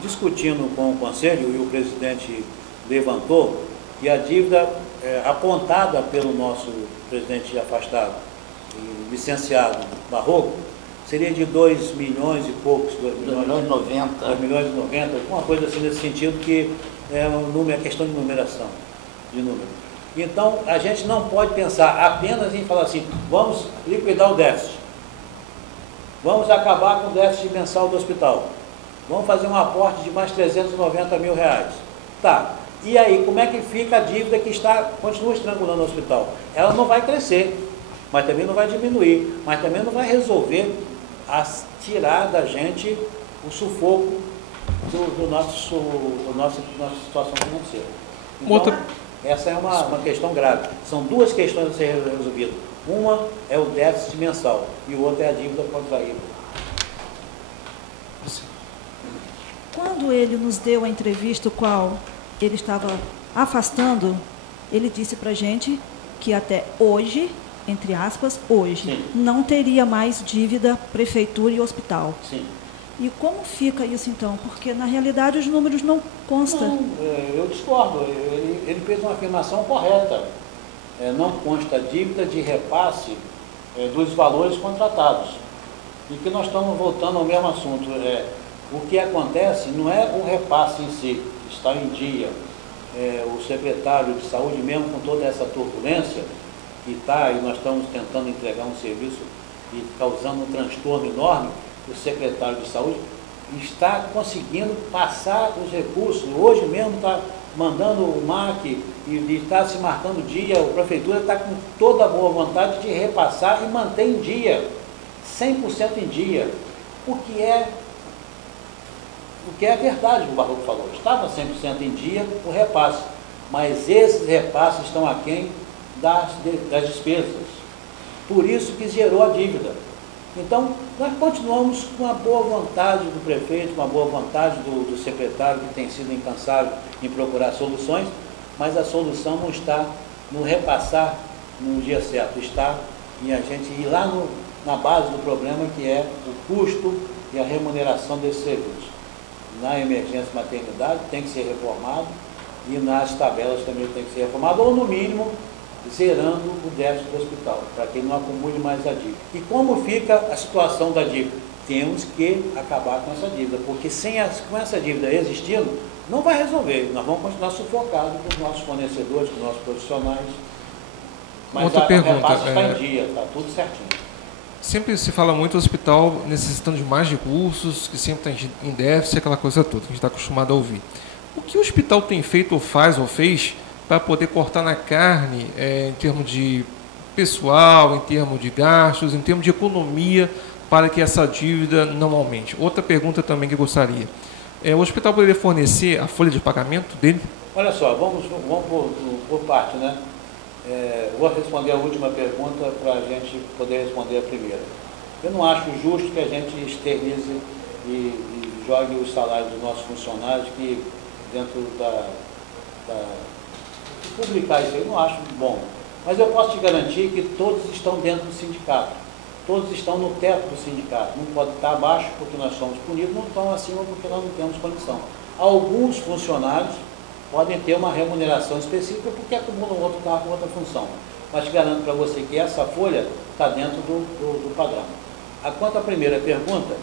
discutindo com o Conselho, e o presidente levantou, que a dívida apontada pelo nosso presidente afastado e licenciado Barroco seria de 2 milhões e poucos, 2 milhões e 90. 2 milhões e 90, alguma coisa assim nesse sentido, que é um número, é questão de numeração, de número. Então, a gente não pode pensar apenas em falar assim, vamos liquidar o déficit, vamos acabar com o déficit mensal do hospital, vamos fazer um aporte de mais 390 mil reais. Tá, e aí, como é que fica a dívida que continua estrangulando o hospital? Ela não vai crescer, mas também não vai diminuir, mas também não vai resolver tirar da gente o sufoco do nossa situação financeira. Então, essa é uma questão grave. São duas questões a ser resolvidas. Uma é o déficit mensal e o outro é a dívida contraída. Quando ele nos deu a entrevista, o qual ele estava afastando, ele disse para a gente que até hoje, entre aspas, hoje, sim, não teria mais dívida prefeitura e hospital. Sim. E como fica isso então? Porque na realidade os números não constam. Não, eu discordo. Ele fez uma afirmação correta. Não consta dívida de repasse dos valores contratados. E que nós estamos voltando ao mesmo assunto. O que acontece não é o repasse em si, está em dia. O secretário de saúde, mesmo com toda essa turbulência, e nós estamos tentando entregar um serviço e causando um transtorno enorme, o secretário de saúde está conseguindo passar os recursos. Hoje mesmo está mandando o MAC e está se marcando dia. A prefeitura está com toda a boa vontade de repassar e manter em dia, 100% em dia, o que é verdade, o Barroco falou. Estava 100% em dia o repasse, mas esses repasses estão aquém das despesas. Por isso que gerou a dívida. Então, nós continuamos com a boa vontade do prefeito, com a boa vontade do secretário, que tem sido incansável em procurar soluções, mas a solução não está no repassar no dia certo, está em a gente ir lá na base do problema, que é o custo e a remuneração desse serviço. Na emergência maternidade tem que ser reformado e nas tabelas também tem que ser reformado, ou no mínimo zerando o déficit do hospital, para que não acumule mais a dívida. E como fica a situação da dívida? Temos que acabar com essa dívida, porque com essa dívida existindo, não vai resolver. Nós vamos continuar sufocados com os nossos fornecedores, com os nossos profissionais. Mas outra pergunta, repasse está em dia, está tudo certinho. Sempre se fala muito do hospital necessitando de mais recursos, que sempre está em déficit, aquela coisa toda, que a gente está acostumado a ouvir. O que o hospital tem feito ou faz ou fez para poder cortar na carne, em termos de pessoal, em termos de gastos, em termos de economia, para que essa dívida não aumente? Outra pergunta também que eu gostaria. O hospital poderia fornecer a folha de pagamento dele? Olha só, vamos por parte, né? Vou responder a última pergunta para a gente poder responder a primeira. Eu não acho justo que a gente externize e jogue os salários dos nossos funcionários que dentro publicar isso aí, eu não acho bom. Mas eu posso te garantir que todos estão dentro do sindicato. Todos estão no teto do sindicato. Não pode estar abaixo porque nós somos punidos, não estão acima porque nós não temos condição. Alguns funcionários podem ter uma remuneração específica porque acumulam outro cargo, outra função. Mas te garanto para você que essa folha está dentro do padrão. Quanto à primeira pergunta,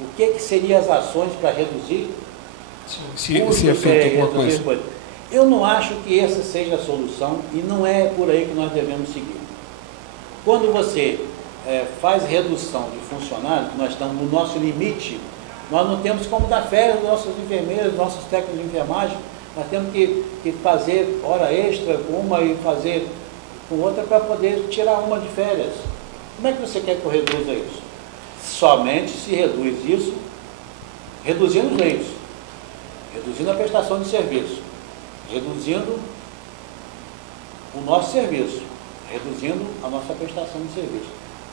o que seriam as ações para reduzir? Se é feito alguma coisa. Eu não acho que essa seja a solução e não é por aí que nós devemos seguir. Quando você faz redução de funcionários, nós estamos no nosso limite, nós não temos como dar férias aos nossos enfermeiros, nossos técnicos de enfermagem, nós temos que fazer hora extra com uma e fazer com outra para poder tirar uma de férias. Como é que você quer que eu reduza isso? Somente se reduz isso reduzindo os leitos, reduzindo a prestação de serviço, reduzindo o nosso serviço, reduzindo a nossa prestação de serviço.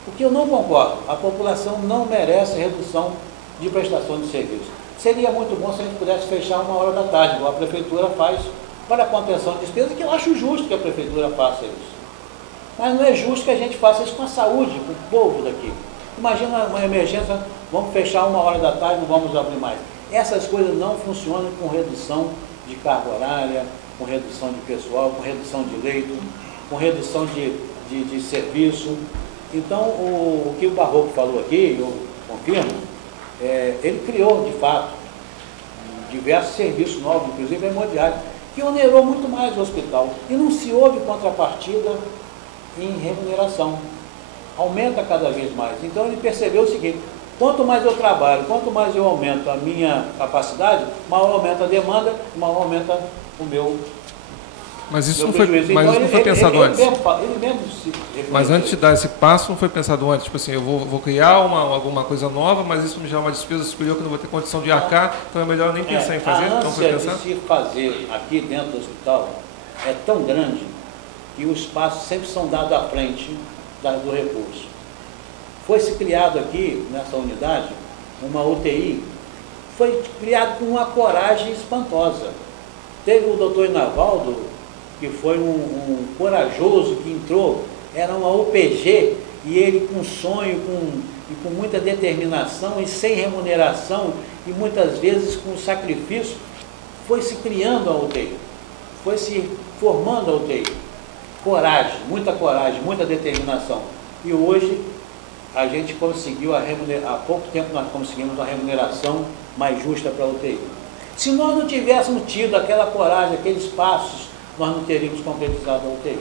O que eu não concordo, a população não merece redução de prestação de serviço. Seria muito bom se a gente pudesse fechar 1h da tarde, igual a prefeitura faz para a contenção de despesa, que eu acho justo que a prefeitura faça isso. Mas não é justo que a gente faça isso com a saúde, com o povo daqui. Imagina uma emergência, vamos fechar 1h da tarde, não vamos abrir mais. Essas coisas não funcionam com redução de carga horária, com redução de pessoal, com redução de leito, com redução de serviço. Então, o que o Barroco falou aqui, eu confirmo, ele criou, de fato, diversos serviços novos, inclusive a hemodiálise, que onerou muito mais o hospital. E não se houve contrapartida em remuneração. Aumenta cada vez mais. Então, ele percebeu o seguinte: quanto mais eu trabalho, quanto mais eu aumento a minha capacidade, maior aumenta a demanda, maior aumenta o meu. Mas isso não foi, pensado antes. Ele mesmo mas antes de dar esse passo, não foi pensado antes? Tipo assim, eu vou criar alguma coisa nova, mas isso me gera uma despesa superior que eu não vou ter condição de arcar, então é melhor nem pensar em fazer? A Não foi ânsia de se fazer aqui dentro do hospital é tão grande que os passos sempre são dados à frente do recurso. Foi-se criado aqui, nessa unidade, uma UTI, foi criado com uma coragem espantosa. Teve o doutor Inavaldo, que foi um corajoso que entrou, era uma UPG, e ele com sonho, com muita determinação e sem remuneração, e muitas vezes com sacrifício, foi se criando a UTI, foi se formando a UTI. Coragem, muita determinação. E hoje a gente conseguiu, há pouco tempo nós conseguimos uma remuneração mais justa para a UTI. Se nós não tivéssemos tido aquela coragem, aqueles passos, nós não teríamos concretizado a UTI.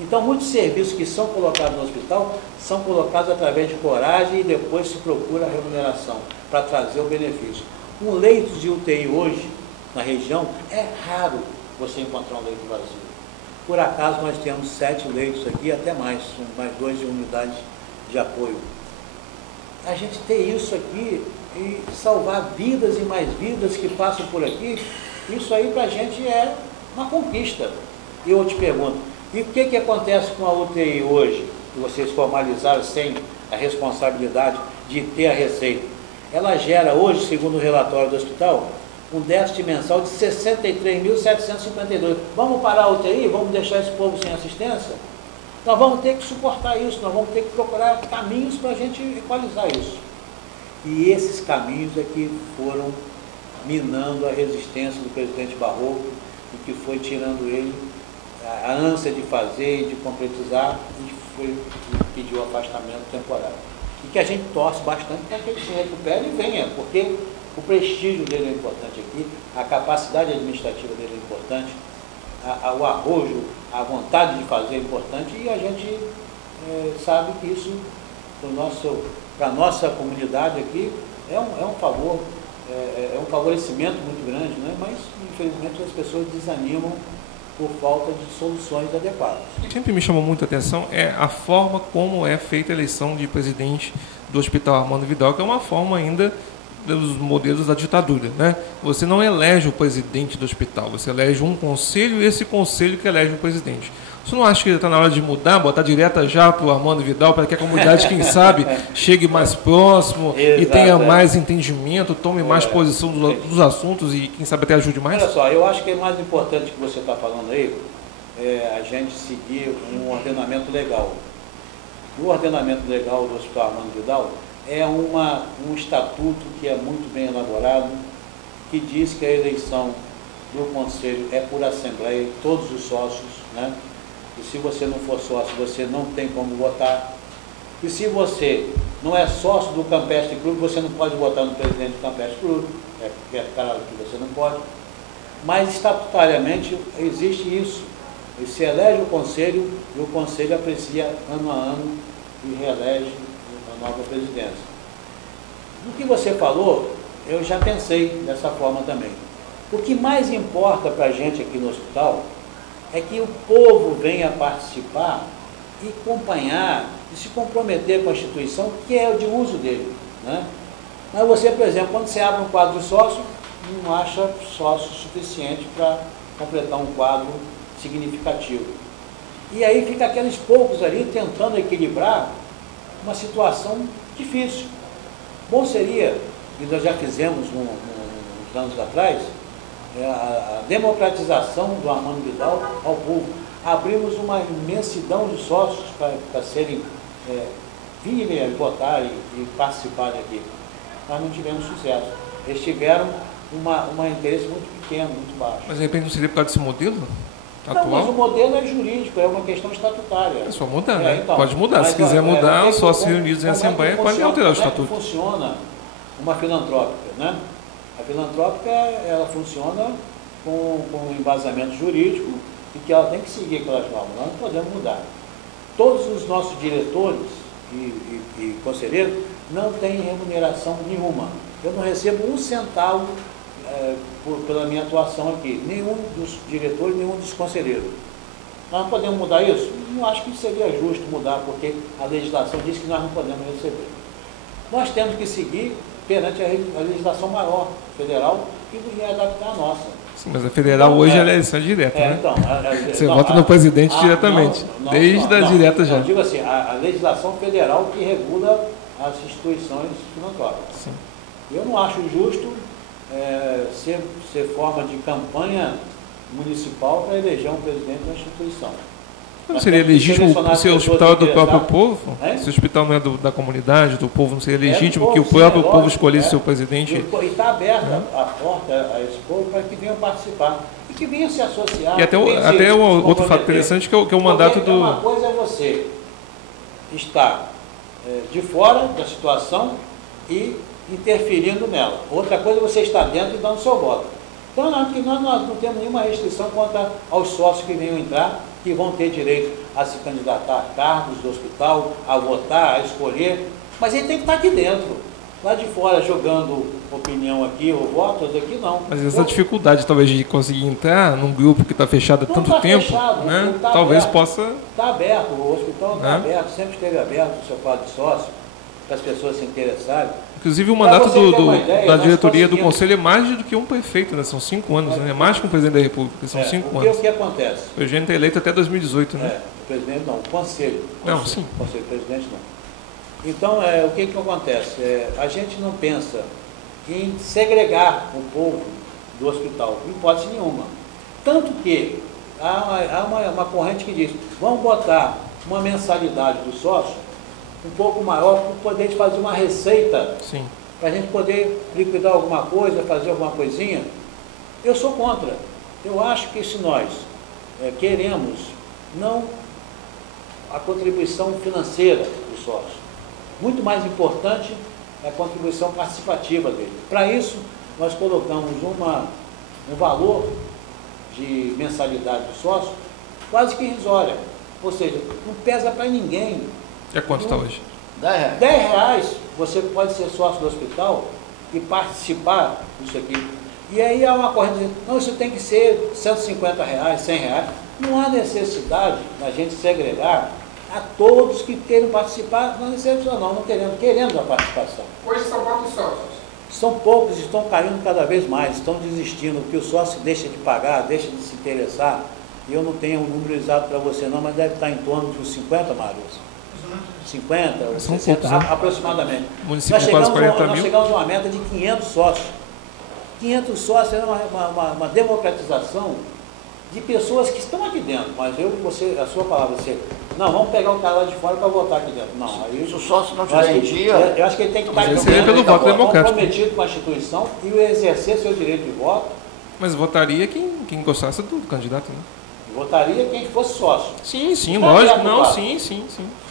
Então, muitos serviços que são colocados no hospital são colocados através de coragem e depois se procura a remuneração para trazer o benefício. Um leito de UTI hoje, na região, é raro você encontrar um leito vazio. Por acaso, nós temos 7 leitos aqui, até mais 2 de unidade de apoio. A gente ter isso aqui e salvar vidas e mais vidas que passam por aqui, isso aí para a gente é uma conquista. E eu te pergunto, e o que acontece com a UTI hoje, que vocês formalizaram sem a responsabilidade de ter a receita? Ela gera hoje, segundo o relatório do hospital, um déficit mensal de 63.752. Vamos parar a UTI? Vamos deixar esse povo sem assistência? Nós vamos ter que suportar isso, nós vamos ter que procurar caminhos para a gente equalizar isso. E esses caminhos é que foram minando a resistência do presidente Barroco, e que foi tirando ele a ânsia de fazer e de concretizar, e pediu afastamento temporário. E que a gente torce bastante para que ele se recupere e venha, porque o prestígio dele é importante aqui, a capacidade administrativa dele é importante, o arrojo, a vontade de fazer é importante, e a gente sabe que isso, para a nossa comunidade aqui, é um favor, é um favorecimento muito grande, né? Mas infelizmente as pessoas desanimam por falta de soluções adequadas. Sempre me chamou muita atenção a forma como é feita a eleição de presidente do Hospital Armando Vidal, que é uma forma ainda dos modelos da ditadura, né? Você não elege o presidente do hospital, você elege um conselho, e esse conselho que elege o presidente. Você não acha que está na hora de mudar, botar direta já para o Armando Vidal, para que a comunidade, quem sabe, chegue mais próximo e tenha mais entendimento, tome mais posição dos assuntos e, quem sabe, até ajude mais? Olha só, eu acho que é mais importante que você está falando aí, a gente seguir um ordenamento legal. O ordenamento legal do Hospital Armando Vidal é um estatuto que é muito bem elaborado, que diz que a eleição do conselho é por assembleia, todos os sócios, né? E se você não for sócio, você não tem como votar. E se você não é sócio do Campestre Clube, você não pode votar no presidente do Campestre Clube, é claro que você não pode. Mas estatutariamente existe isso. E se elege o conselho, e o conselho aprecia ano a ano e reelege a nova presidência. Do que você falou, eu já pensei dessa forma também. O que mais importa para a gente aqui no hospital é que o povo venha participar e acompanhar e se comprometer com a instituição, que é o de uso dele, né? Mas você, por exemplo, quando você abre um quadro de sócio, não acha sócio suficiente para completar um quadro significativo. E aí fica aqueles poucos ali tentando equilibrar uma situação difícil. Bom seria, e nós já fizemos uns anos atrás, a democratização do Armando Vidal ao povo. Abrimos uma imensidão de sócios para virem votar e participarem aqui. Nós não tivemos sucesso. Eles tiveram um interesse muito pequeno, muito baixo. Mas de repente não seria por causa desse modelo atual? Não, mas o modelo é jurídico, é uma questão estatutária. É só mudar, né? Então, pode mudar. Se quiser mudar, sócios reunidos em assembleia podem alterar o estatuto. Como funciona uma filantrópica, né? A filantrópica, ela funciona com embasamento jurídico e que ela tem que seguir aquelas normas. Nós não podemos mudar. Todos os nossos diretores e conselheiros não têm remuneração nenhuma. Eu não recebo um centavo pela minha atuação aqui. Nenhum dos diretores, nenhum dos conselheiros. Nós não podemos mudar isso? Não acho que seria justo mudar, porque a legislação diz que nós não podemos receber. Nós temos que seguir perante a legislação maior, federal, e adaptar a nossa. Sim, mas a federal hoje é eleição direta, né? Então, você vota no presidente diretamente, desde a direta já. Eu digo assim, a legislação federal que regula as instituições filantrópicas. Sim. Eu não acho justo ser forma de campanha municipal para eleger um presidente da instituição. Não seria legítimo se o hospital é do próprio povo? Se o hospital não é da comunidade, do povo, não seria legítimo que o próprio povo escolhesse seu presidente? E está aberta a porta a esse povo para que venham participar e que venham se associar. E até outro fato interessante que é o mandato do... Uma coisa é você estar de fora da situação e interferindo nela. Outra coisa é você estar dentro e dando seu voto. Então, nós não temos nenhuma restrição quanto aos sócios que venham entrar, que vão ter direito a se candidatar a cargos do hospital, a votar, a escolher, mas ele tem que estar aqui dentro. Lá de fora, jogando opinião aqui, ou votos aqui, não. Mas essa dificuldade, talvez, de conseguir entrar num grupo que está fechado há tanto tempo, fechado, né? Tá talvez aberto, possa... Está aberto, o hospital está aberto, sempre esteve aberto, o seu quadro de sócio, para as pessoas se interessarem. Inclusive, o mandato da diretoria do Conselho é mais do que um prefeito, né? São 5 anos, né? É mais que um presidente da República, são 5 anos. O que acontece? O presidente está eleito até 2018, né? O presidente não, o conselho. Não, sim. O conselho, o presidente não. Então, o que acontece? A gente não pensa em segregar o povo do hospital, em hipótese nenhuma. Tanto que há uma corrente que diz, vamos botar uma mensalidade do sócio um pouco maior para poder fazer uma receita, para a gente poder liquidar alguma coisa, fazer alguma coisinha. Eu sou contra. Eu acho que se nós queremos não a contribuição financeira do sócio, muito mais importante é a contribuição participativa dele. Para isso, nós colocamos um valor de mensalidade do sócio quase que irrisória. Ou seja, não pesa para ninguém. E quanto está hoje? R$10 você pode ser sócio do hospital e participar disso aqui. E aí há uma corrente dizendo, não, isso tem que ser R$150, R$100. Não há necessidade da gente segregar a todos que queiram participar. Não excepcional, não queremos a participação. Hoje são quantos sócios? São poucos, estão caindo cada vez mais, estão desistindo, porque o sócio deixa de pagar, deixa de se interessar. E eu não tenho um número exato para você não, mas deve estar em torno de uns 50, Marius. 50 ou 60, aproximadamente. Nós chegamos a uma meta de 500 sócios. 500 sócios é uma democratização de pessoas que estão aqui dentro, mas a sua palavra, não, vamos pegar o cara lá de fora para votar aqui dentro. Não, aí, se o sócio não tiver em dia... Eu acho que ele tem que estar comprometido com a instituição e exercer seu direito de voto. Mas votaria quem gostasse do candidato, né? Votaria quem fosse sócio. Sim, lógico. Não, sim.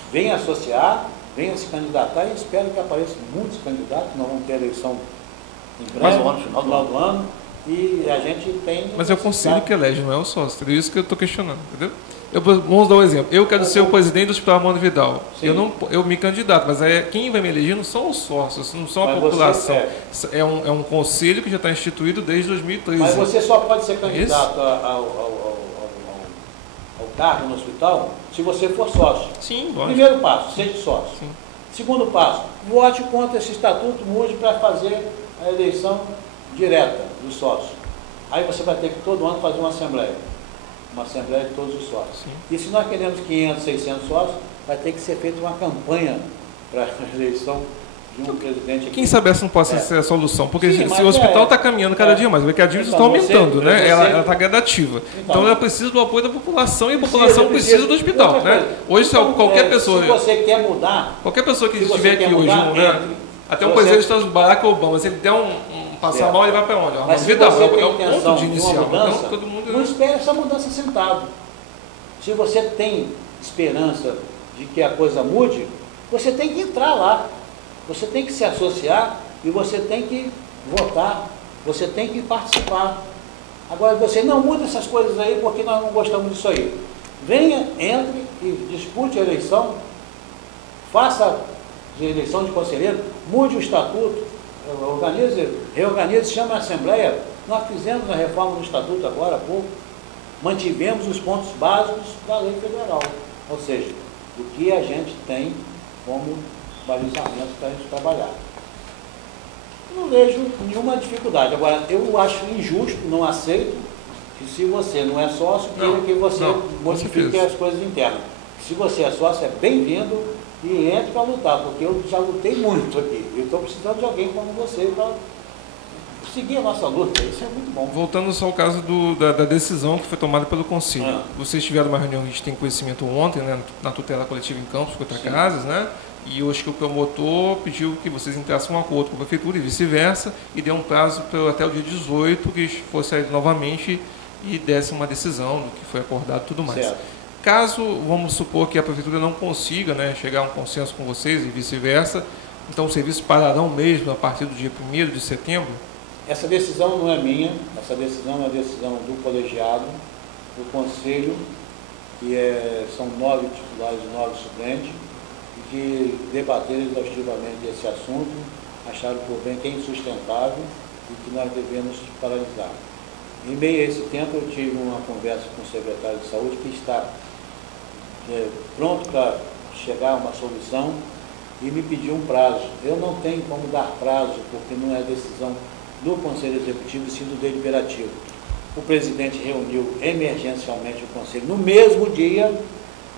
Venha associar, venha se candidatar e espero que apareçam muitos candidatos. Nós vamos ter eleição em breve, no final do ano, e a gente tem... Mas é o conselho que elege, não é o sócio. É isso que eu estou questionando, entendeu? Vamos dar um exemplo. Eu quero ser o presidente do Hospital Armando Vidal. Eu me candidato, mas quem vai me eleger não são os sócios, não são a população. É um conselho que já está instituído desde 2013. Mas você só pode ser candidato ao cargo no hospital se você for sócio. Sim, lógico. Primeiro passo, seja sócio. Sim. Segundo passo, vote contra esse estatuto, mude para fazer a eleição direta do sócio. Aí você vai ter que todo ano fazer uma assembleia de todos os sócios. Sim. E se nós queremos 500, 600 sócios, vai ter que ser feita uma campanha para a eleição de um presidente aqui. Quem sabe essa não possa ser a solução, porque se o hospital está caminhando cada dia mais, porque a dívida está aumentando, né? Ela está gradativa. Então ela precisa do apoio da população e a população precisa do hospital, né? Hoje qualquer pessoa... Se você quer mudar... Qualquer pessoa que estiver aqui hoje, até o presidente dos Estados Unidos, Barack Obama, se ele der um passar Certo. mal, ele vai para onde? Mas se Vidal, você tem é o intenção ponto de de uma inicial. mudança, Então, todo mundo... não espere essa mudança sentado. Se você tem esperança de que a coisa mude, você tem que entrar lá. Você tem que se associar e você tem que votar. Você tem que participar. Agora, você não muda essas coisas aí porque nós não gostamos disso aí. Venha, entre e dispute a eleição, faça a eleição de conselheiro, mude o estatuto, reorganize, chame a Assembleia. Nós fizemos a reforma do estatuto agora há pouco, mantivemos os pontos básicos da lei federal, ou seja, o que a gente tem como balizamento para a gente trabalhar. Não vejo nenhuma dificuldade. Agora, eu acho injusto, não aceito, que se você não é sócio, queira que você modifique as coisas internas. Se você é sócio, é bem-vindo e entre para lutar, porque eu já lutei muito aqui. Eu estou precisando de alguém como você para seguir a nossa luta. Isso é muito bom. Voltando só ao caso da decisão que foi tomada pelo Conselho. Vocês tiveram uma reunião que a gente tem conhecimento ontem, né, na tutela coletiva em Campos, contra Casas, né? E hoje que o promotor pediu que vocês entrassem em um acordo com a prefeitura e vice-versa, e deu um prazo até o dia 18, que fosse aí novamente e desse uma decisão do que foi acordado e tudo mais. Certo. Caso, vamos supor que a prefeitura não consiga, né, chegar a um consenso com vocês e vice-versa, então os serviços pararão mesmo a partir do dia 1º de setembro? Essa decisão não é minha, essa decisão é a decisão do colegiado, do conselho, que são 9 titulares e 9 suplentes, e que debateram exaustivamente esse assunto, acharam por bem que é insustentável e que nós devemos paralisar. Em meio a esse tempo, eu tive uma conversa com o secretário de Saúde, que está pronto para chegar a uma solução, e me pediu um prazo. Eu não tenho como dar prazo, porque não é decisão do Conselho Executivo e sim do Deliberativo. O presidente reuniu emergencialmente o Conselho no mesmo dia,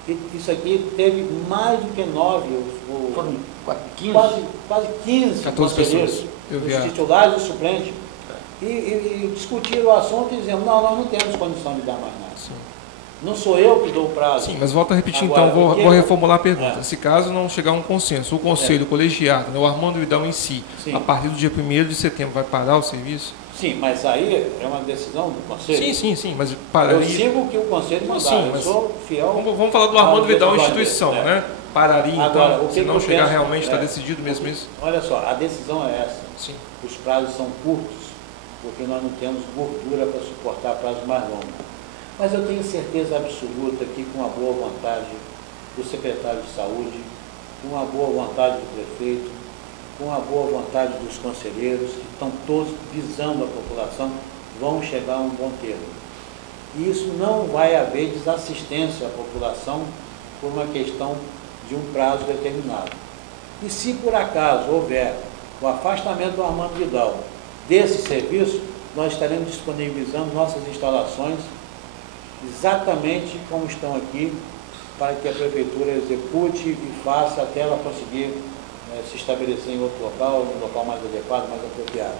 e isso aqui teve mais do que 9, Foram 15? quase 15 14 conselheiros, pessoas. Eu vi os titulares e os suplentes, e discutiram o assunto e diziam, não, nós não temos condição de dar mais nada. Sim. Não sou eu que dou o prazo. Sim, mas volto a repetir. Agora, então, vou reformular a pergunta. É. Se caso não chegar a um consenso, o Conselho colegiado, né, o Armando Vidal em si, Sim. a partir do dia 1º de setembro, vai parar o serviço? Sim, mas aí é uma decisão do Conselho. Sim, mas Eu pararia... sigo o que o Conselho mandar, Sim, eu mas sou fiel. Vamos falar do Armando Vidal decisão instituição, dele, né? Pararia, Agora, então, o que se que não eu chegar penso, realmente, está decidido mesmo isso? Olha só, a decisão é essa. Sim. Os prazos são curtos, porque nós não temos gordura para suportar prazos mais longos. Mas eu tenho certeza absoluta que com a boa vontade do secretário de Saúde, com a boa vontade do prefeito, com a boa vontade dos conselheiros, que estão todos visando a população, vão chegar a um bom termo. E isso não vai haver desassistência à população por uma questão de um prazo determinado. E se por acaso houver o afastamento do Armando Vidal desse serviço, nós estaremos disponibilizando nossas instalações exatamente como estão aqui, para que a prefeitura execute e faça até ela conseguir se estabelecer em outro local, um local mais adequado, mais apropriado.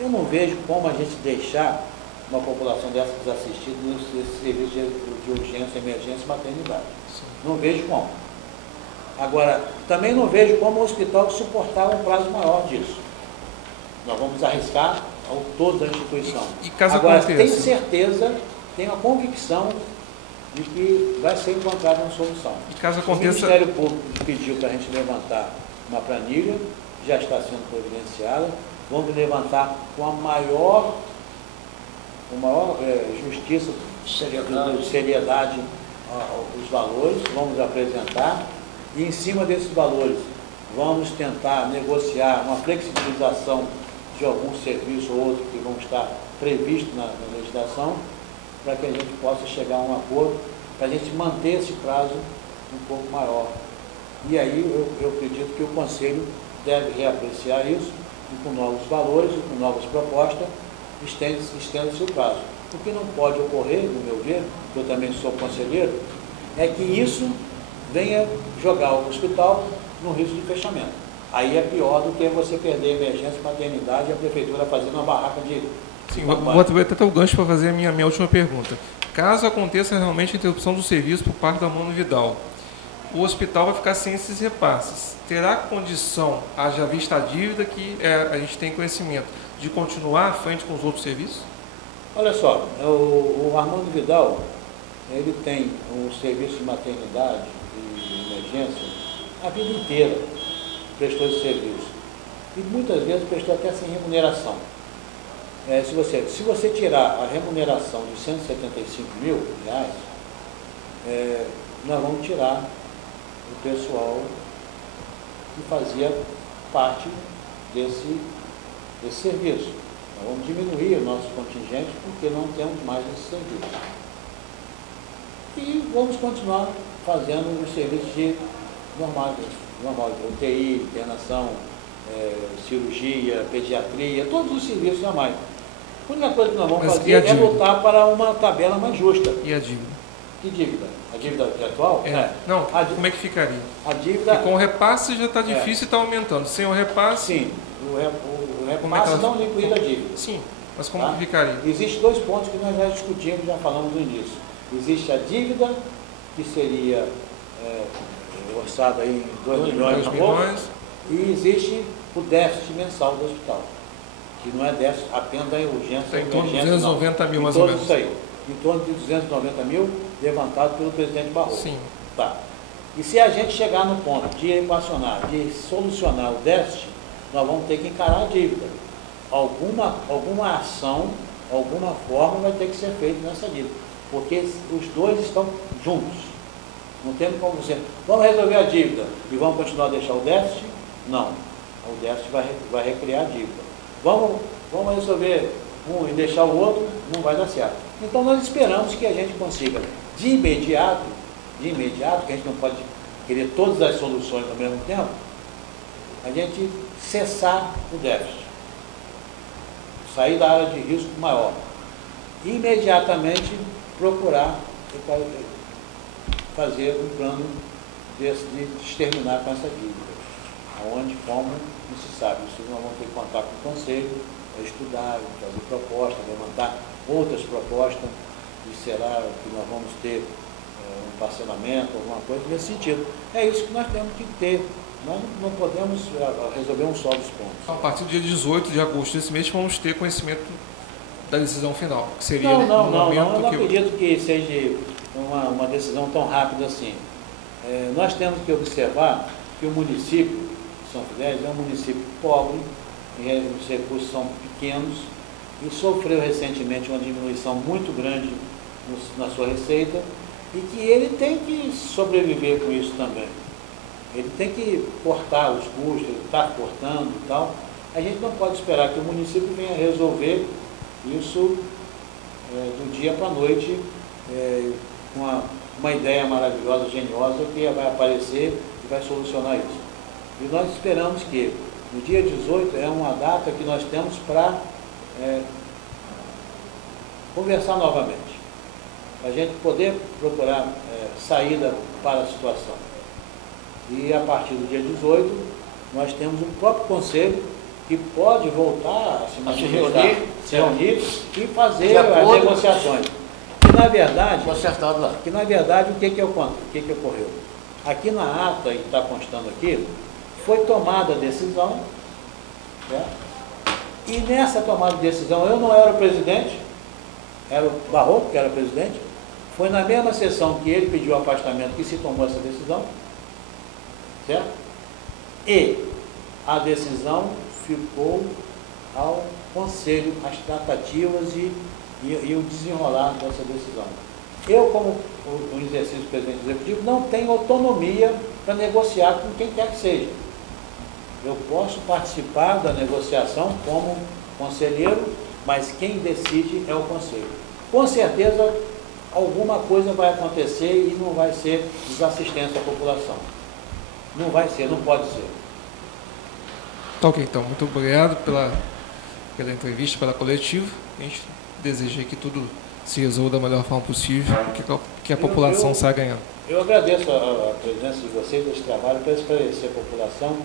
Eu não vejo como a gente deixar uma população dessa desassistida nesse serviço de urgência, emergência e maternidade. Sim. Não vejo como. Agora, também não vejo como o hospital suportar um prazo maior disso. Nós vamos arriscar ao todo da instituição. E caso agora, aconteça? tenho certeza, tenho a convicção de que vai ser encontrada uma solução. E caso O aconteça... Ministério Público pediu para a gente levantar uma planilha, já está sendo providenciada, vamos levantar com a maior justiça, seriedade os valores, vamos apresentar, e em cima desses valores vamos tentar negociar uma flexibilização de algum serviço ou outro que vão estar previstos na legislação, para que a gente possa chegar a um acordo, para a gente manter esse prazo um pouco maior. E aí eu acredito que o Conselho deve reapreciar isso, e com novos valores, e com novas propostas, estenda-se o prazo. O que não pode ocorrer, no meu ver, que eu também sou conselheiro, é que isso venha jogar o hospital no risco de fechamento. Aí é pior do que você perder emergência, maternidade e a prefeitura fazendo uma barraca de... Sim, vou aproveitar até o gancho para fazer a minha última pergunta. Caso aconteça realmente a interrupção do serviço por parte da Armando Vidal, o hospital vai ficar sem esses repasses. Terá condição, haja vista a dívida que a gente tem conhecimento, de continuar à frente com os outros serviços? Olha só, o Armando Vidal, ele tem um serviço de maternidade e emergência a vida inteira, prestou esse serviço. E muitas vezes prestou até sem remuneração. Se você tirar a remuneração de R$175 mil, nós vamos tirar o pessoal que fazia parte desse serviço. Nós vamos diminuir o nosso contingente porque não temos mais esse serviço. E vamos continuar fazendo os serviços de normal, UTI, internação, cirurgia, pediatria, todos os serviços normais. A única coisa que nós vamos fazer é lutar para uma tabela mais justa. E a dívida? Que dívida? A dívida atual? Não, como é que ficaria? A dívida... Porque com o repasse já está difícil e está aumentando. Sem o repasse... Sim, o repasse não liquida a dívida. Sim, mas como que ficaria? Existem dois pontos que nós já discutimos, já falamos no início. Existe a dívida, que seria orçada em 2 milhões e pouco, e existe o déficit mensal do hospital, que não é déficit apenas da urgência. Em torno de 290 mil, mais ou menos. Isso aí, em torno de 290 mil, levantado pelo presidente Barroso. Sim. Tá. E se a gente chegar no ponto de equacionar, de solucionar o déficit, nós vamos ter que encarar a dívida. Alguma ação, alguma forma vai ter que ser feita nessa dívida, porque os dois estão juntos. Não tem como você... Vamos resolver a dívida e vamos continuar a deixar o déficit? Não. O déficit vai recriar a dívida. Vamos resolver um e deixar o outro? Não vai dar certo. Então nós esperamos que a gente consiga, de imediato, que a gente não pode querer todas as soluções ao mesmo tempo, a gente cessar o déficit. Sair da área de risco maior. Imediatamente procurar fazer um plano de exterminar com essa dívida. Aonde, como, não se sabe. Isso nós vamos ter que contar com o Conselho, estudar, fazer propostas, levantar outras propostas, e será que nós vamos ter um parcelamento, alguma coisa nesse sentido. É isso que nós temos que ter. Nós não podemos resolver um só dos pontos. A partir do dia 18 de agosto desse mês, vamos ter conhecimento da decisão final, que seria eu não acredito que seja uma decisão tão rápida assim. Nós temos que observar que o município de São Fidélis é um município pobre, os recursos são pequenos e sofreu recentemente uma diminuição muito grande na sua receita e que ele tem que sobreviver com isso também. Ele tem que cortar os custos, ele está cortando e tal. A gente não pode esperar que o município venha resolver isso do dia para a noite, com uma ideia maravilhosa, geniosa, que vai aparecer e vai solucionar isso. E nós esperamos que no dia 18 é uma data que nós temos para conversar novamente, para a gente poder procurar saída para a situação. E a partir do dia 18, nós temos um próprio conselho que pode voltar a se reunir e fazer as negociações. Que na verdade, o que ocorreu? Aqui na ata, e está constando aqui, foi tomada a decisão, certo? E nessa tomada de decisão, eu não era o presidente, era o Barroso que era o presidente, foi na mesma sessão que ele pediu o afastamento que se tomou essa decisão, certo? E a decisão ficou ao Conselho, as tratativas e o desenrolar dessa decisão. Eu, como o exercício do presidente do Executivo, não tenho autonomia para negociar com quem quer que seja. Eu posso participar da negociação como conselheiro, mas quem decide é o Conselho. Com certeza, alguma coisa vai acontecer e não vai ser desassistência à população. Não vai ser, não pode ser. Tá ok, então. Muito obrigado pela entrevista, pela coletiva. A gente deseja que tudo se resolva da melhor forma possível, que a população saia ganhando. Eu agradeço a presença de vocês, esse trabalho, para esclarecer a população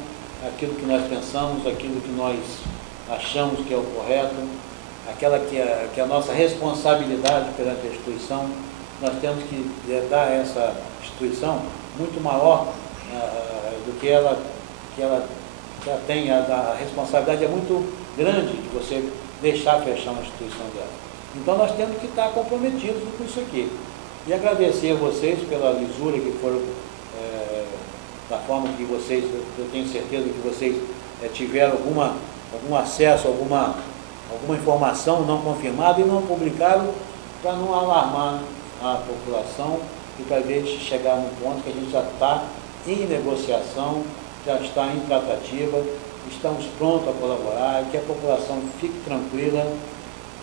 aquilo que nós pensamos, aquilo que nós achamos que é o correto, aquela que é a nossa responsabilidade perante a instituição. Nós temos que dar a essa instituição muito maior do que ela tem. A responsabilidade é muito grande de você deixar fechar uma instituição dela. Então nós temos que estar comprometidos com isso aqui. E agradecer a vocês pela lisura que foram, da forma que vocês, eu tenho certeza que vocês tiveram algum acesso, alguma informação não confirmada e não publicaram para não alarmar a população e para ver de chegar num ponto que a gente já está em negociação, já está em tratativa, estamos prontos a colaborar, que a população fique tranquila,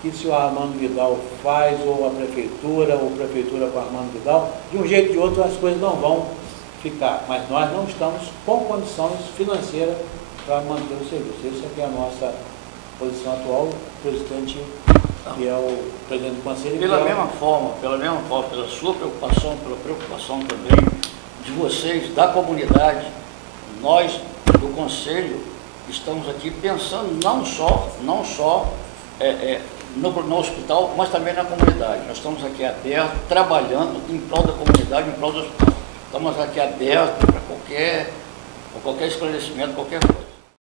que se o Armando Vidal faz, ou a prefeitura com o Armando Vidal, de um jeito ou de outro as coisas não vão ficar, mas nós não estamos com condições financeiras para manter o serviço. Essa é a nossa posição atual, o presidente, que é o presidente do Conselho. Pela mesma forma, pela sua preocupação, pela preocupação também de vocês, da comunidade, nós do Conselho estamos aqui pensando não só no hospital, mas também na comunidade. Nós estamos aqui abertos, trabalhando em prol da comunidade, em prol do hospital. Estamos aqui abertos para qualquer esclarecimento, qualquer coisa.